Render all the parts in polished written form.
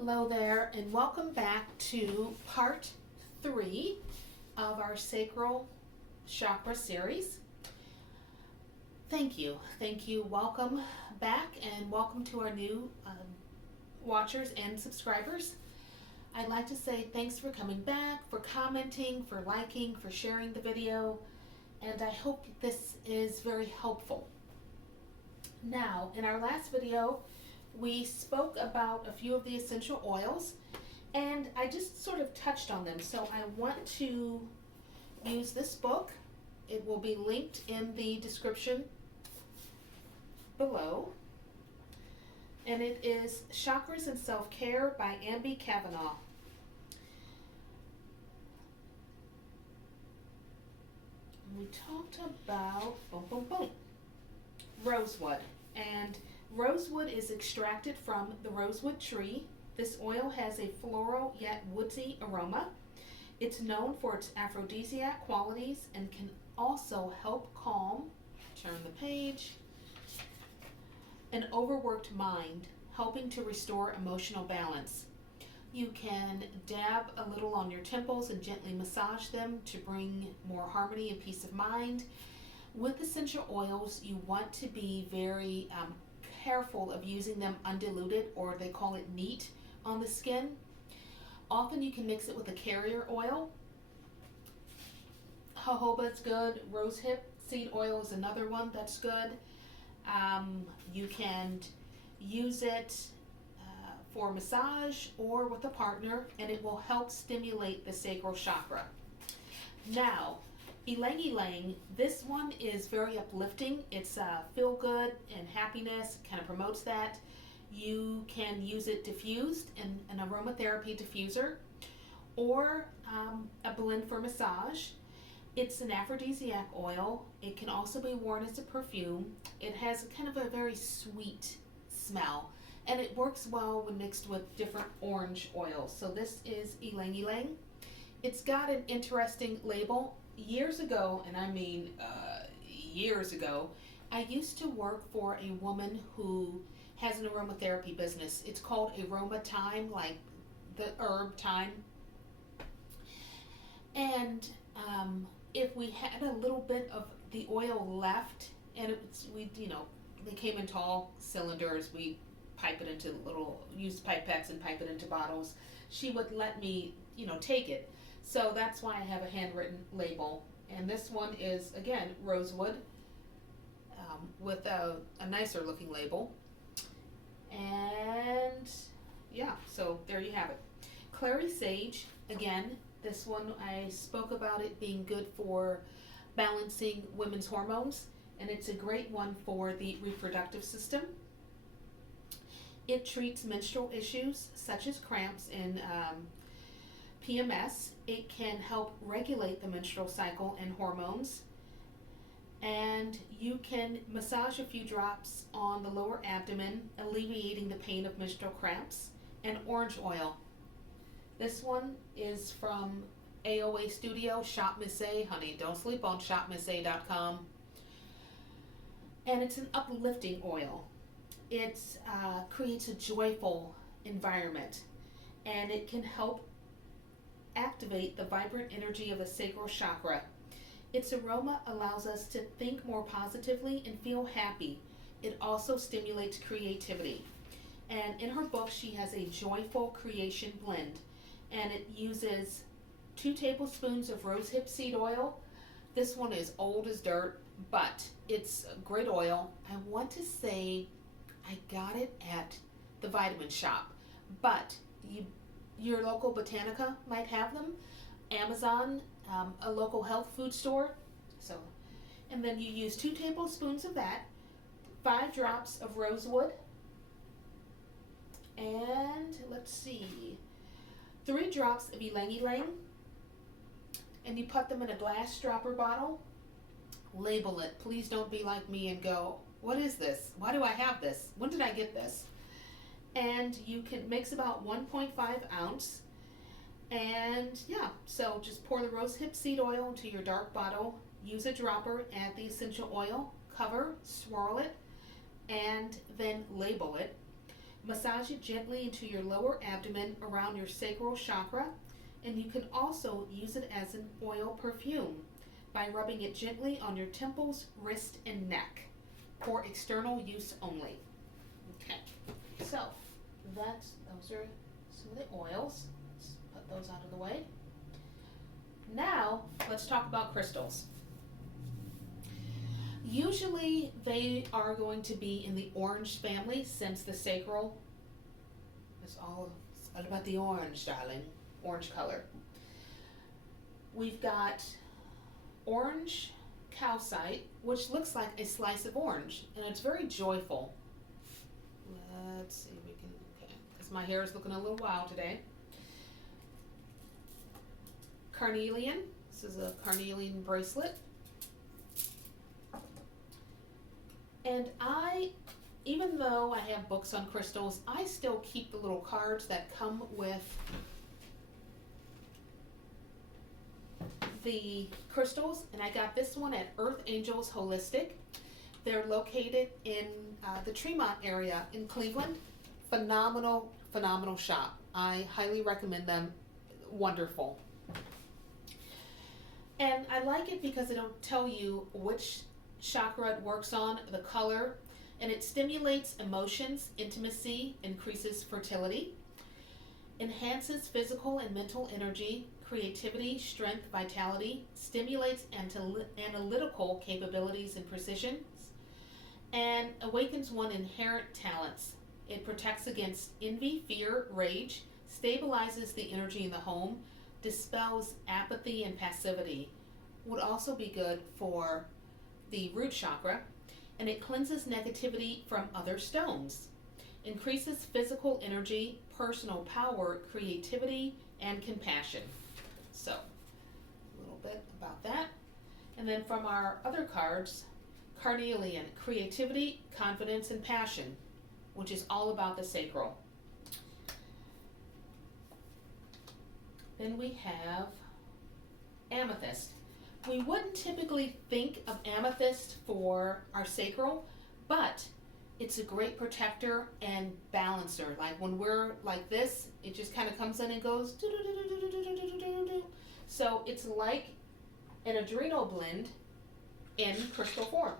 Hello there, and welcome back to part 3 of our Sacral Chakra Series. Thank you. Welcome back, and welcome to our new watchers and subscribers. I'd like to say thanks for coming back, for commenting, for liking, for sharing the video, and I hope this is very helpful. Now, in our last video, we spoke about a few of the essential oils, and I just sort of touched on them. So I want to use this book. It will be linked in the description below. And it is Chakras and Self-Care by Ambi, Kavanagh. We talked about Rosewood. And Rosewood is extracted from the rosewood tree. This oil has a floral yet woodsy aroma. It's known for its aphrodisiac qualities and can also help calm, turn the page, an overworked mind, helping to restore emotional balance. You can dab a little on your temples and gently massage them to bring more harmony and peace of mind. With essential oils, you want to be very careful of using them undiluted, or they call it neat, on the skin. Often you can mix it with a carrier oil. Jojoba's good. Rosehip seed oil is another one that's good. You can use it for massage or with a partner, and it will help stimulate the sacral chakra. Now, Ylang Ylang, this one is very uplifting. It's feel good and happiness, kind of promotes that. You can use it diffused in an aromatherapy diffuser or a blend for massage. It's an aphrodisiac oil. It can also be worn as a perfume. It has kind of a very sweet smell, and it works well when mixed with different orange oils. So this is Ylang Ylang. It's got an interesting label. Years ago, and I mean years ago, I used to work for a woman who has an aromatherapy business. It's called Aroma Time, like the herb time. And if we had a little bit of the oil left, and they came in tall cylinders, we pipe it into use pipettes and pipe it into bottles. She would let me, take it. So that's why I have a handwritten label. And this one is, again, Rosewood with a nicer looking label. And yeah, so there you have it. Clary Sage, again, this one I spoke about it being good for balancing women's hormones. And it's a great one for the reproductive system. It treats menstrual issues such as cramps and PMS. It can help regulate the menstrual cycle and hormones. And you can massage a few drops on the lower abdomen, alleviating the pain of menstrual cramps. And orange oil. This one is from AOA Studio, Shop Miss A. Honey, don't sleep on shopmissa.com. And it's an uplifting oil. It creates a joyful environment, and it can help activate the vibrant energy of the sacral chakra. Its aroma allows us to think more positively and feel happy. It also stimulates creativity. And in her book, she has a joyful creation blend, and it uses 2 tablespoons of rosehip seed oil. This one is old as dirt, but it's a great oil. I want to say I got it at the vitamin shop, but your local Botanica might have them. Amazon, a local health food store. So, and then you use 2 tablespoons of that, 5 drops of rosewood, and let's see, 3 drops of Ylang Ylang, and you put them in a glass dropper bottle. Label it. Please don't be like me and go, what is this? Why do I have this? When did I get this? And you can mix about 1.5 ounce. And yeah, so just pour the rosehip seed oil into your dark bottle. Use a dropper, add the essential oil, cover, swirl it, and then label it. Massage it gently into your lower abdomen around your sacral chakra, and you can also use it as an oil perfume by rubbing it gently on your temples, wrist, and neck for external use only. Okay, so those are some of the oils. Let's put those out of the way. Now, let's talk about crystals. Usually they are going to be in the orange family, since the sacral is all about the orange, darling. Orange color. We've got orange calcite, which looks like a slice of orange, and it's very joyful. Let's see if we can, okay, because my hair is looking a little wild today. Carnelian. This is a carnelian bracelet. And even though I have books on crystals, I still keep the little cards that come with the crystals, and I got this one at Earth Angels Holistic. They're located in the Tremont area in Cleveland. Phenomenal shop. I highly recommend them. Wonderful. And I like it because it'll tell you which chakra it works on, the color, and it stimulates emotions, intimacy, increases fertility, enhances physical and mental energy, creativity, strength, vitality, stimulates analytical capabilities and precision, and awakens one's inherent talents. It protects against envy, fear, rage, stabilizes the energy in the home, dispels apathy and passivity. Would also be good for the root chakra, and it cleanses negativity from other stones, increases physical energy, personal power, creativity, and compassion. So, a little bit about that. And then from our other cards, carnelian, creativity, confidence, and passion, which is all about the sacral. Then we have amethyst. We wouldn't typically think of amethyst for our sacral, but it's a great protector and balancer. Like when we're like this, it just kind of comes in and goes do-do-do-do-do-do-do-do-do-do. So it's like an adrenal blend in crystal form.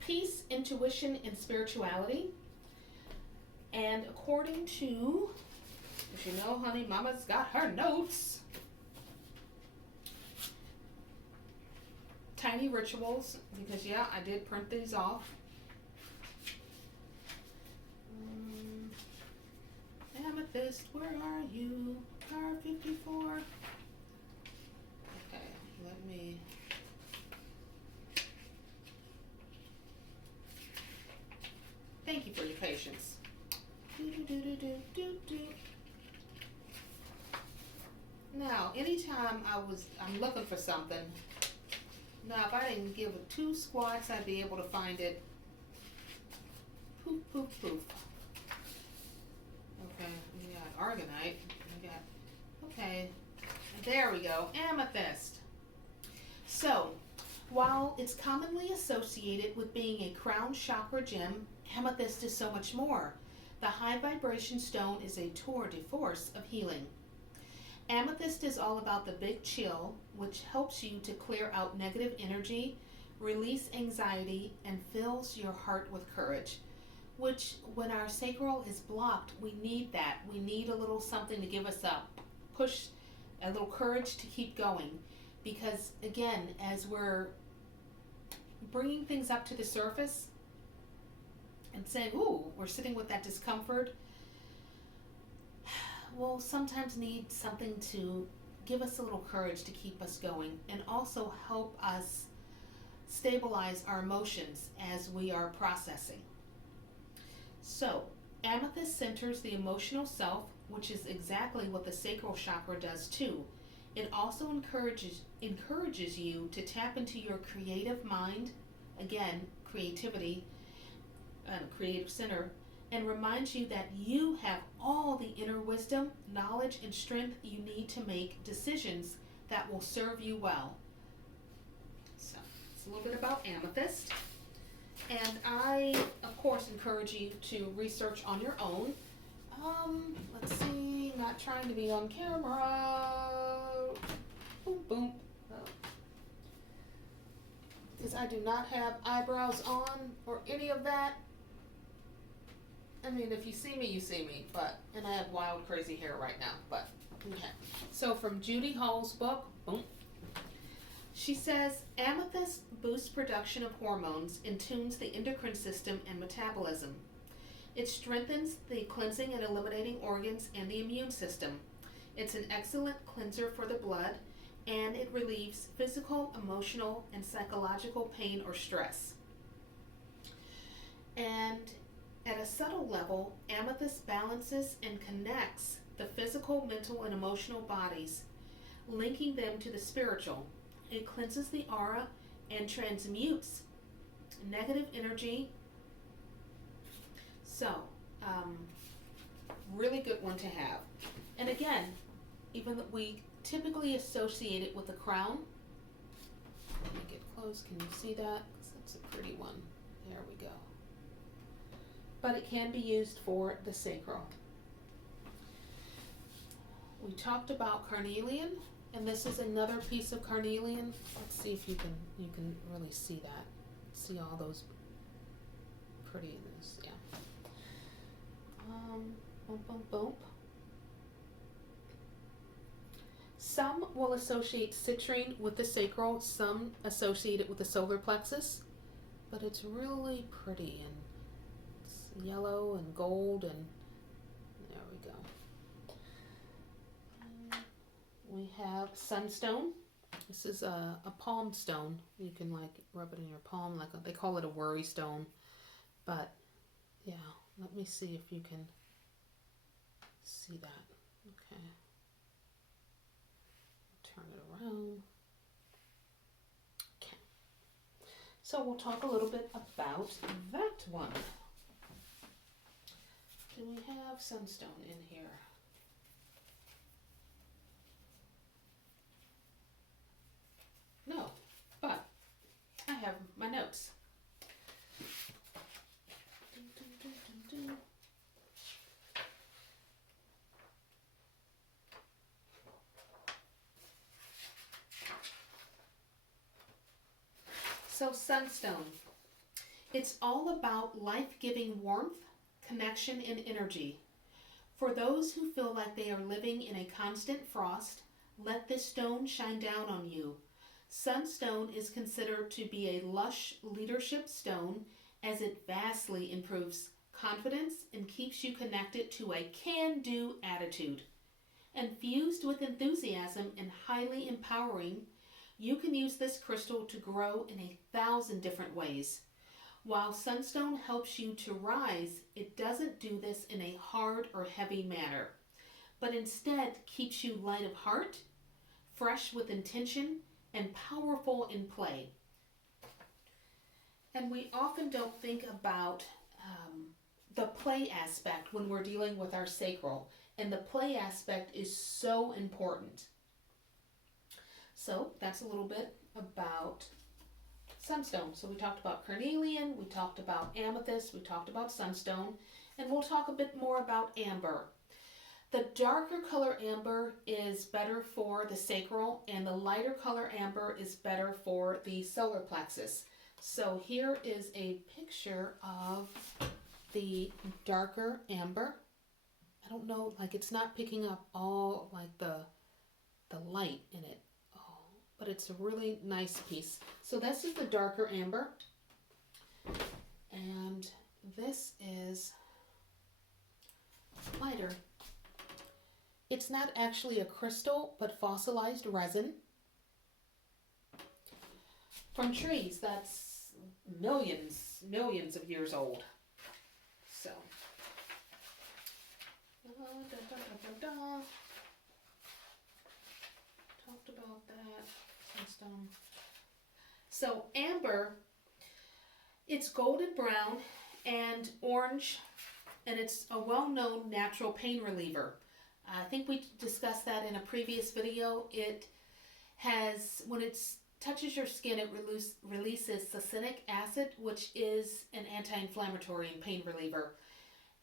Peace, intuition, and spirituality. And according to, as you know, honey, Mama's got her notes. Tiny rituals, because yeah, I did print these off. Amethyst, where are you? Car 54. Okay, let me. Thank you for your patience. Now, anytime I'm looking for something. Now, if I didn't give it 2 squats, I'd be able to find it. Poof, poof, poof. Okay, we got argonite. Okay, there we go, amethyst. So, while it's commonly associated with being a crown chakra gem, amethyst is so much more. The high vibration stone is a tour de force of healing. Amethyst is all about the big chill, which helps you to clear out negative energy, release anxiety, and fills your heart with courage. Which, when our sacral is blocked, we need that. We need a little something to give us a push, a little courage to keep going. Because, again, as we're bringing things up to the surface and saying, ooh, we're sitting with that discomfort, we'll sometimes need something to give us a little courage to keep us going and also help us stabilize our emotions as we are processing. So, amethyst centers the emotional self, which is exactly what the sacral chakra does too. It also encourages you to tap into your creative mind, again, creativity, creative center, and reminds you that you have all the inner wisdom, knowledge, and strength you need to make decisions that will serve you well. So, it's a little bit about amethyst. And I, of course, encourage you to research on your own. Let's see, not trying to be on camera. Boom, boom. Because I do not have eyebrows on or any of that. I mean, if you see me, you see me. And I have wild, crazy hair right now. But, okay. So from Judy Hall's book, boom. She says, amethyst boosts production of hormones and tunes the endocrine system and metabolism. It strengthens the cleansing and eliminating organs and the immune system. It's an excellent cleanser for the blood, and it relieves physical, emotional, and psychological pain or stress. And at a subtle level, amethyst balances and connects the physical, mental, and emotional bodies, linking them to the spiritual. It cleanses the aura and transmutes negative energy. So, really good one to have. And again, even though we typically associate it with the crown. Let me get close. Can you see that? That's a pretty one. There we go. But it can be used for the sacral. We talked about carnelian, and this is another piece of carnelian. Let's see if you can really see that. See all those prettiness. Yeah. Boom, boom, boom. Some will associate citrine with the sacral, some associate it with the solar plexus, but it's really pretty, and it's yellow and gold, and there we go. We have sunstone. This is a palm stone. You can like rub it in your palm, like they call it a worry stone, but yeah, let me see if you can see that. Okay. Turn it around. Okay. So we'll talk a little bit about that one. Do we have sunstone in here? No, but I have my notes. So sunstone, it's all about life-giving warmth, connection, and energy. For those who feel like they are living in a constant frost, let this stone shine down on you. Sunstone is considered to be a lush leadership stone as it vastly improves confidence and keeps you connected to a can-do attitude. And fused with enthusiasm and highly empowering, you can use this crystal to grow in 1,000 different ways. While sunstone helps you to rise, it doesn't do this in a hard or heavy manner, but instead keeps you light of heart, fresh with intention, and powerful in play. And we often don't think about the play aspect when we're dealing with our sacral, and the play aspect is so important. So that's a little bit about sunstone. So we talked about carnelian, we talked about amethyst, we talked about sunstone, and we'll talk a bit more about amber. The darker color amber is better for the sacral, and the lighter color amber is better for the solar plexus. So here is a picture of the darker amber. I don't know, like it's not picking up all like the light in it. But it's a really nice piece. So this is the darker amber. And this is lighter. It's not actually a crystal, but fossilized resin from trees that's millions of years old. So, talked about that. Sunstone. So amber, it's golden brown and orange, and it's a well-known natural pain reliever. I think we discussed that in a previous video. It has, when it's touches your skin, it releases succinic acid, which is an anti-inflammatory and pain reliever.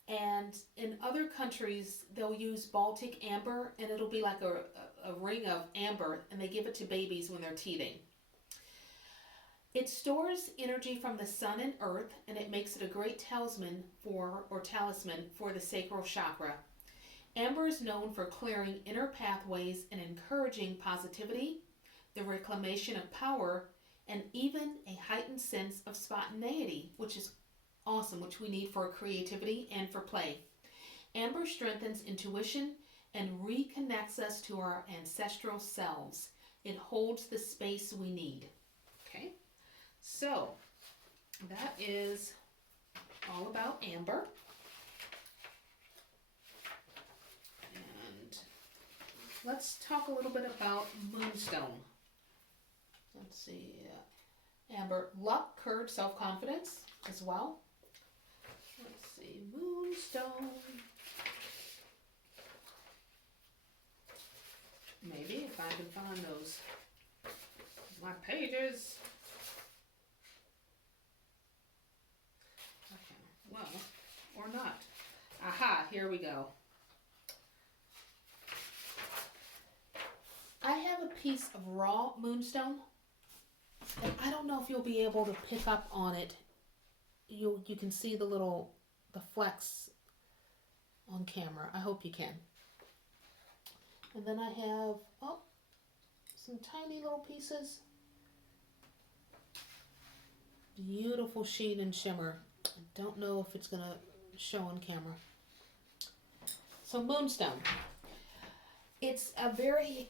And in other countries, they'll use Baltic amber, and it'll be like a ring of amber, and they give it to babies when they're teething. It stores energy from the sun and earth, and it makes it a great talisman for the sacral chakra. Amber is known for clearing inner pathways and encouraging positivity, the reclamation of power, and even a heightened sense of spontaneity, which is awesome, which we need for creativity and for play. Amber strengthens intuition and reconnects us to our ancestral selves. It holds the space we need. Okay, so that is all about amber. And let's talk a little bit about moonstone. Let's see. Amber, luck, courage, self-confidence as well. Let's see. Moonstone. Maybe if I can find those. My pages. Okay. Well, or not. Aha, here we go. I have a piece of raw moonstone. And I don't know if you'll be able to pick up on it. You can see the flecks on camera. I hope you can. And then I have some tiny little pieces. Beautiful sheen and shimmer. I don't know if it's going to show on camera. So moonstone. It's a very,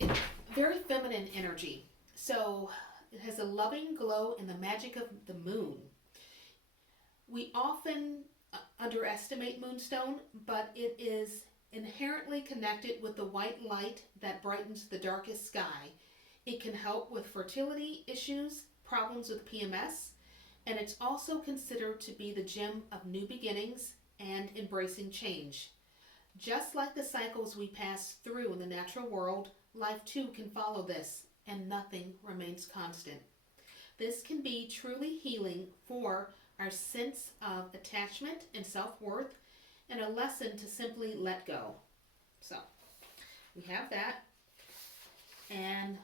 very feminine energy. So it has a loving glow and the magic of the moon. We often underestimate moonstone, but it is inherently connected with the white light that brightens the darkest sky. It can help with fertility issues, problems with PMS, and it's also considered to be the gem of new beginnings and embracing change. Just like the cycles we pass through in the natural world, life too can follow this, and nothing remains constant. This can be truly healing for our sense of attachment and self-worth, and a lesson to simply let go. So, we have that. And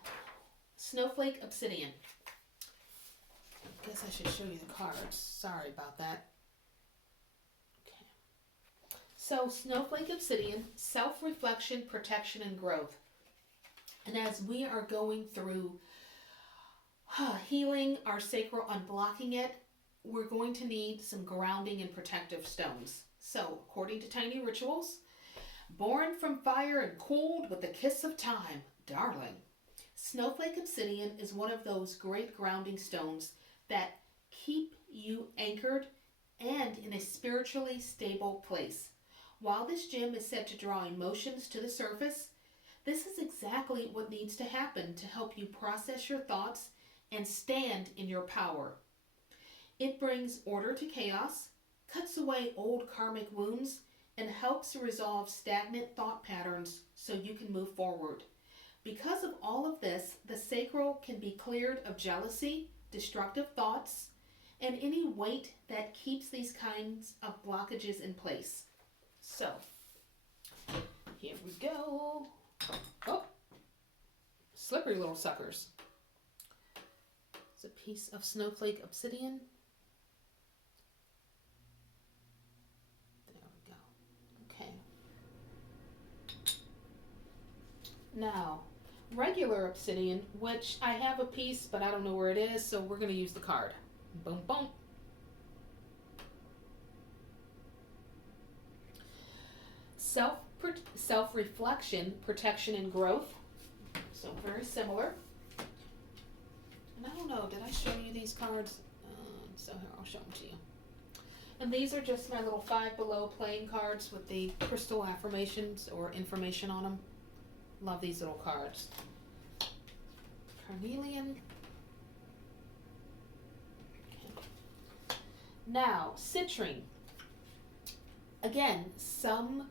snowflake obsidian. I guess I should show you the cards. Sorry about that. Okay. So, snowflake obsidian, self-reflection, protection, and growth. And as we are going through healing our sacral, unblocking it, we're going to need some grounding and protective stones. So, according to Tiny Rituals, born from fire and cooled with the kiss of time, darling. Snowflake obsidian is one of those great grounding stones that keep you anchored and in a spiritually stable place. While this gem is said to draw emotions to the surface, this is exactly what needs to happen to help you process your thoughts and stand in your power. It brings order to chaos, cuts away old karmic wounds, and helps resolve stagnant thought patterns so you can move forward. Because of all of this, the sacral can be cleared of jealousy, destructive thoughts, and any weight that keeps these kinds of blockages in place. So, here we go. Oh, slippery little suckers. It's a piece of snowflake obsidian. There we go. Okay. Now, regular obsidian, which I have a piece, but I don't know where it is, so we're going to use the card. Boom, boom. Self-reflection, protection, and growth. So very similar. And I don't know, did I show you these cards? So here, I'll show them to you. And these are just my little Five Below playing cards with the crystal affirmations or information on them. Love these little cards. Carnelian. Okay. Now, citrine. Again, some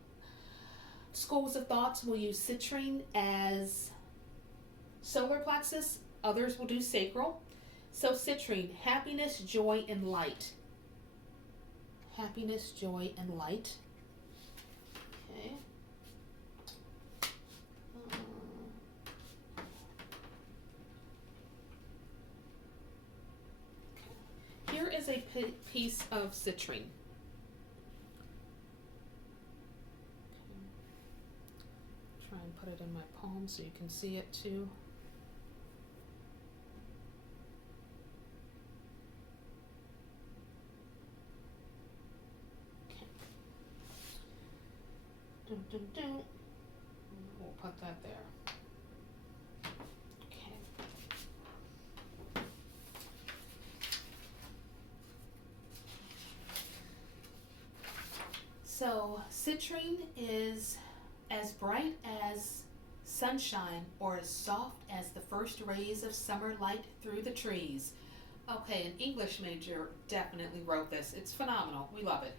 schools of thoughts will use citrine as solar plexus. Others will do sacral. So citrine, happiness, joy, and light. Happiness, joy, and light. Okay. Here is a piece of citrine. Try and put it in my palm so you can see it too. Okay. Dun, dun, dun. We'll put that there. So citrine is as bright as sunshine or as soft as the first rays of summer light through the trees. Okay, an English major definitely wrote this. It's phenomenal. We love it.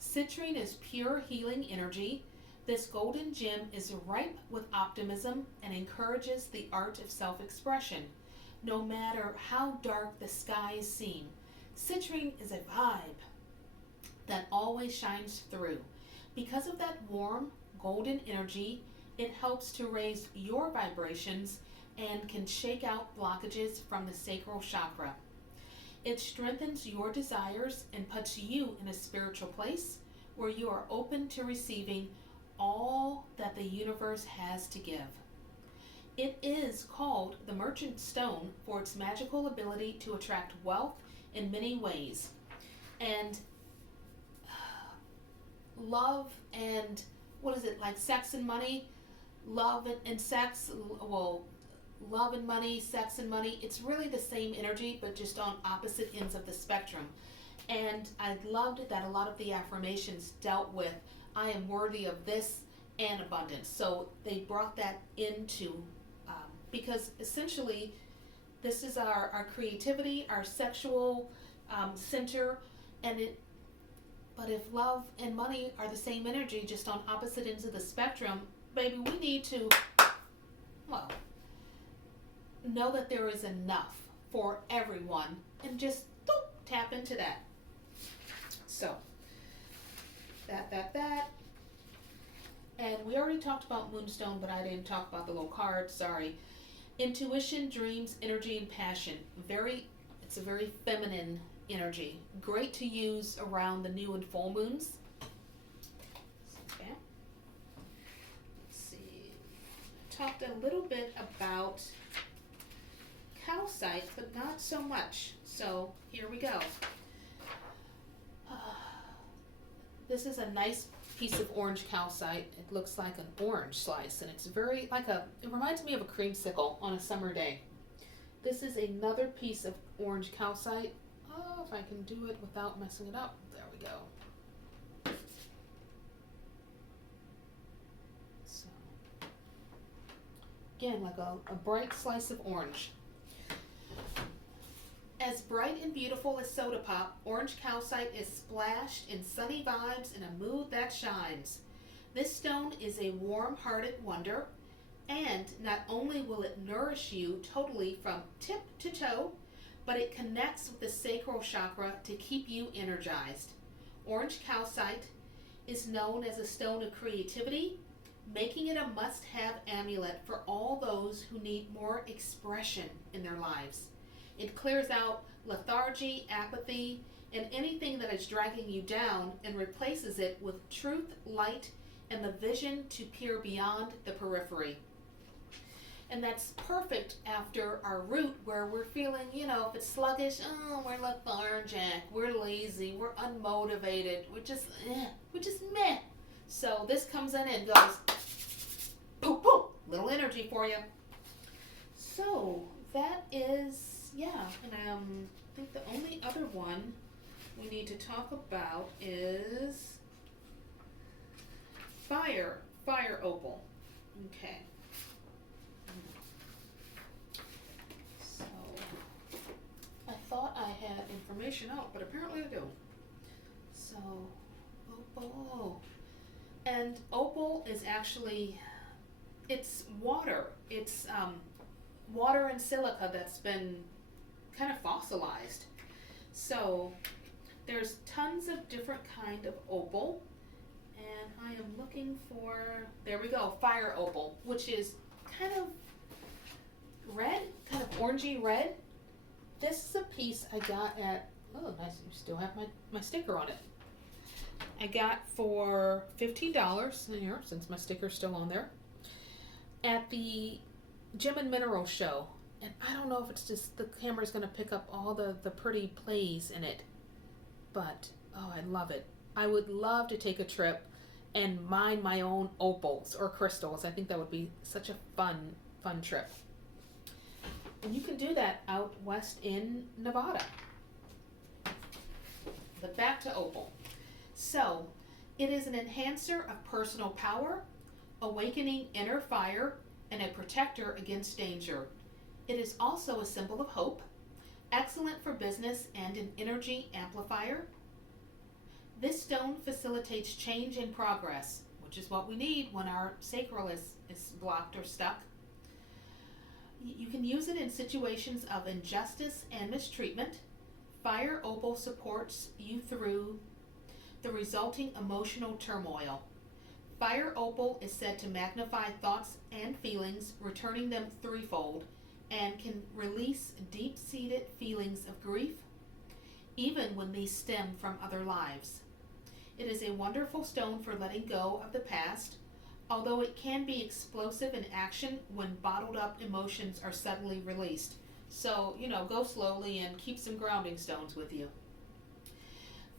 Citrine is pure healing energy. This golden gem is ripe with optimism and encourages the art of self-expression. No matter how dark the skies seem, citrine is a vibe that always shines through. Because of that warm, golden energy, it helps to raise your vibrations and can shake out blockages from the sacral chakra. It strengthens your desires and puts you in a spiritual place where you are open to receiving all that the universe has to give. It is called the Merchant Stone for its magical ability to attract wealth in many ways. And love and, what is it, like sex and money? Love and sex, well, love and money, sex and money, it's really the same energy, but just on opposite ends of the spectrum. And I loved that a lot of the affirmations dealt with, I am worthy of this and abundance. So they brought that into, because essentially this is our creativity, our sexual center, and but if love and money are the same energy, just on opposite ends of the spectrum, baby, we need to, well, know that there is enough for everyone and just tap into that. So, that. And we already talked about Moonstone, but I didn't talk about the little card, sorry. Intuition, dreams, energy, and passion. It's a very feminine energy. Great to use around the new and full moons. Okay. Let's see. Talked a little bit about calcite, but not so much. So here we go. This is a nice piece of orange calcite. It looks like an orange slice, and it's very it reminds me of a creamsicle on a summer day. This is another piece of orange calcite. Oh, if I can do it without messing it up. There we go. So, again, like a bright slice of orange. As bright and beautiful as soda pop, orange calcite is splashed in sunny vibes in a mood that shines. This stone is a warm-hearted wonder, and not only will it nourish you totally from tip to toe, but it connects with the sacral chakra to keep you energized. Orange calcite is known as a stone of creativity, making it a must-have amulet for all those who need more expression in their lives. It clears out lethargy, apathy, and anything that is dragging you down and replaces it with truth, light, and the vision to peer beyond the periphery. And that's perfect after our root where we're feeling, if it's sluggish, we're lethargic, we're lazy, we're unmotivated, we're just meh. So this comes in and goes, boom, boom, little energy for you. So that is, and I think the only other one we need to talk about is fire opal. Okay. So I thought I had information out, but apparently I don't. So opal. And opal is actually, it's water. It's water and silica that's been kind of fossilized. So there's tons of different kind of opal, and I am looking for, there we go, fire opal, which is kind of red, kind of orangey red. This is a piece I got at, oh nice, you still have my sticker on it. I got for $15 here, since my sticker's still on there, at the Gem and Mineral show. And I don't know if it's just the camera's going to pick up all the pretty plays in it, but oh, I love it. I would love to take a trip and mine my own opals or crystals. I think that would be such a fun trip. And you can do that out west in Nevada. But back to opal. So, it is an enhancer of personal power, awakening inner fire, and a protector against danger. It is also a symbol of hope, excellent for business and an energy amplifier. This stone facilitates change and progress, which is what we need when our sacral is blocked or stuck. You can use it in situations of injustice and mistreatment. Fire opal supports you through the resulting emotional turmoil. Fire opal is said to magnify thoughts and feelings, returning them threefold, and can release deep-seated feelings of grief, even when these stem from other lives. It is a wonderful stone for letting go of the past, although it can be explosive in action when bottled up emotions are suddenly released. So, go slowly and keep some grounding stones with you.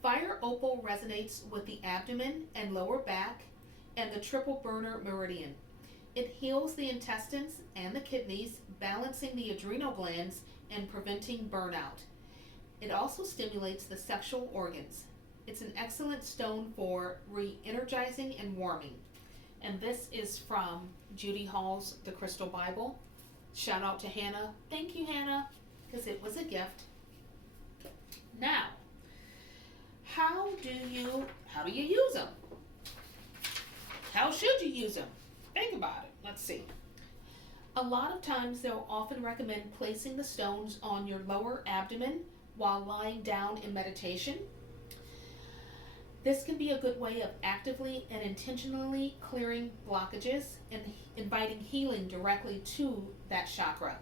Fire opal resonates with the abdomen and lower back and the triple burner meridian. It heals the intestines and the kidneys, balancing the adrenal glands and preventing burnout. It also stimulates the sexual organs. It's an excellent stone for re-energizing and warming. And this is from Judy Hall's The Crystal Bible. Shout out to Hannah. Thank you, Hannah, because it was a gift. Now, how do you use them? How should you use them? Think about it. Let's see. A lot of times they'll often recommend placing the stones on your lower abdomen while lying down in meditation. This can be a good way of actively and intentionally clearing blockages and inviting healing directly to that chakra.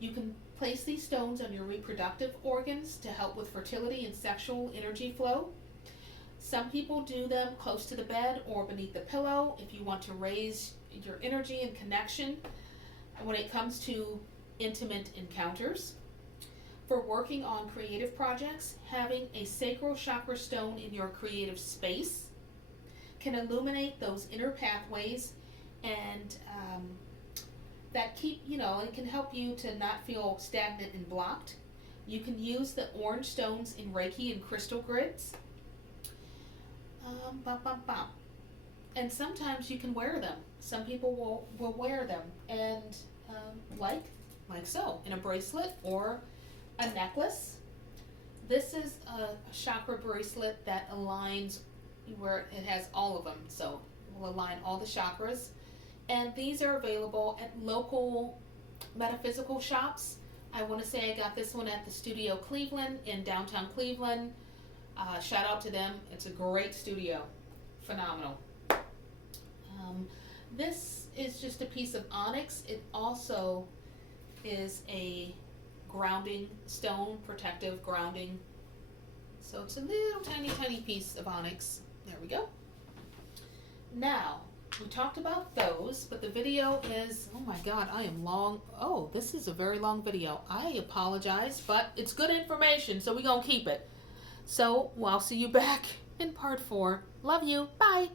You can place these stones on your reproductive organs to help with fertility and sexual energy flow. Some people do them close to the bed or beneath the pillow if you want to raise your energy and connection when it comes to intimate encounters. For working on creative projects, having a sacral chakra stone in your creative space can illuminate those inner pathways and that it can help you to not feel stagnant and blocked. You can use the orange stones in Reiki and crystal grids. And sometimes you can wear them. Some people will wear them and like so, in a bracelet or a necklace. This is a chakra bracelet that aligns where it has all of them, so it will align all the chakras. And these are available at local metaphysical shops. I want to say I got this one at the Studio Cleveland in downtown Cleveland. Shout out to them. It's a great studio. Phenomenal. This is just a piece of onyx. It also is a grounding stone, protective grounding. So it's a little tiny piece of onyx. There we go. Now, we talked about those, but the video is, oh my God, I am long. Oh, this is a very long video. I apologize, but it's good information, so we're going to keep it. So, I'll see you back in part 4. Love you. Bye.